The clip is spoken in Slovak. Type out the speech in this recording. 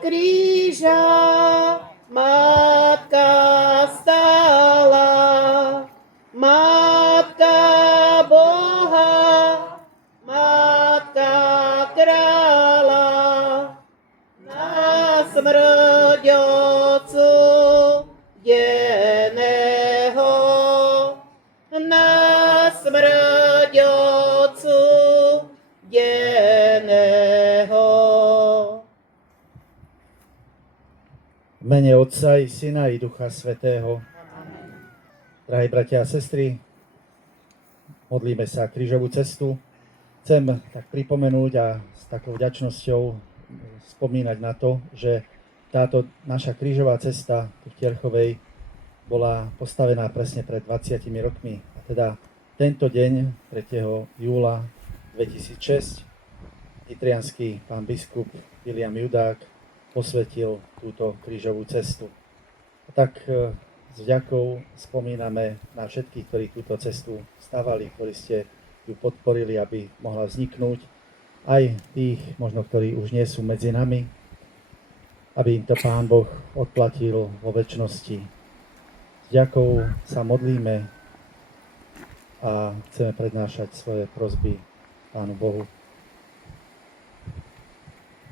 kríža Matka stála, Matka Boha, Matka kráľa, na smrť odsudeného, na smrť odsudeného. V mene Otca i Syna i Ducha Svätého. Drahí bratia a sestry, modlíme sa krížovú cestu. Chcem tak pripomenúť a s takou vďačnosťou spomínať na to, že táto naša krížová cesta tu v Terchovej bola postavená presne pred 20 rokmi. A teda tento deň, 3. júla 2006, nitriansky pán biskup Viliam Judák posvetil túto krížovú cestu. A tak s vďakou spomíname na všetkých, ktorí túto cestu stavali, ktorí ste ju podporili, aby mohla vzniknúť, aj tých, možno, ktorí už nie sú medzi nami, aby im to Pán Boh odplatil vo večnosti. S vďakou sa modlíme a chceme prednášať svoje prosby Pánu Bohu.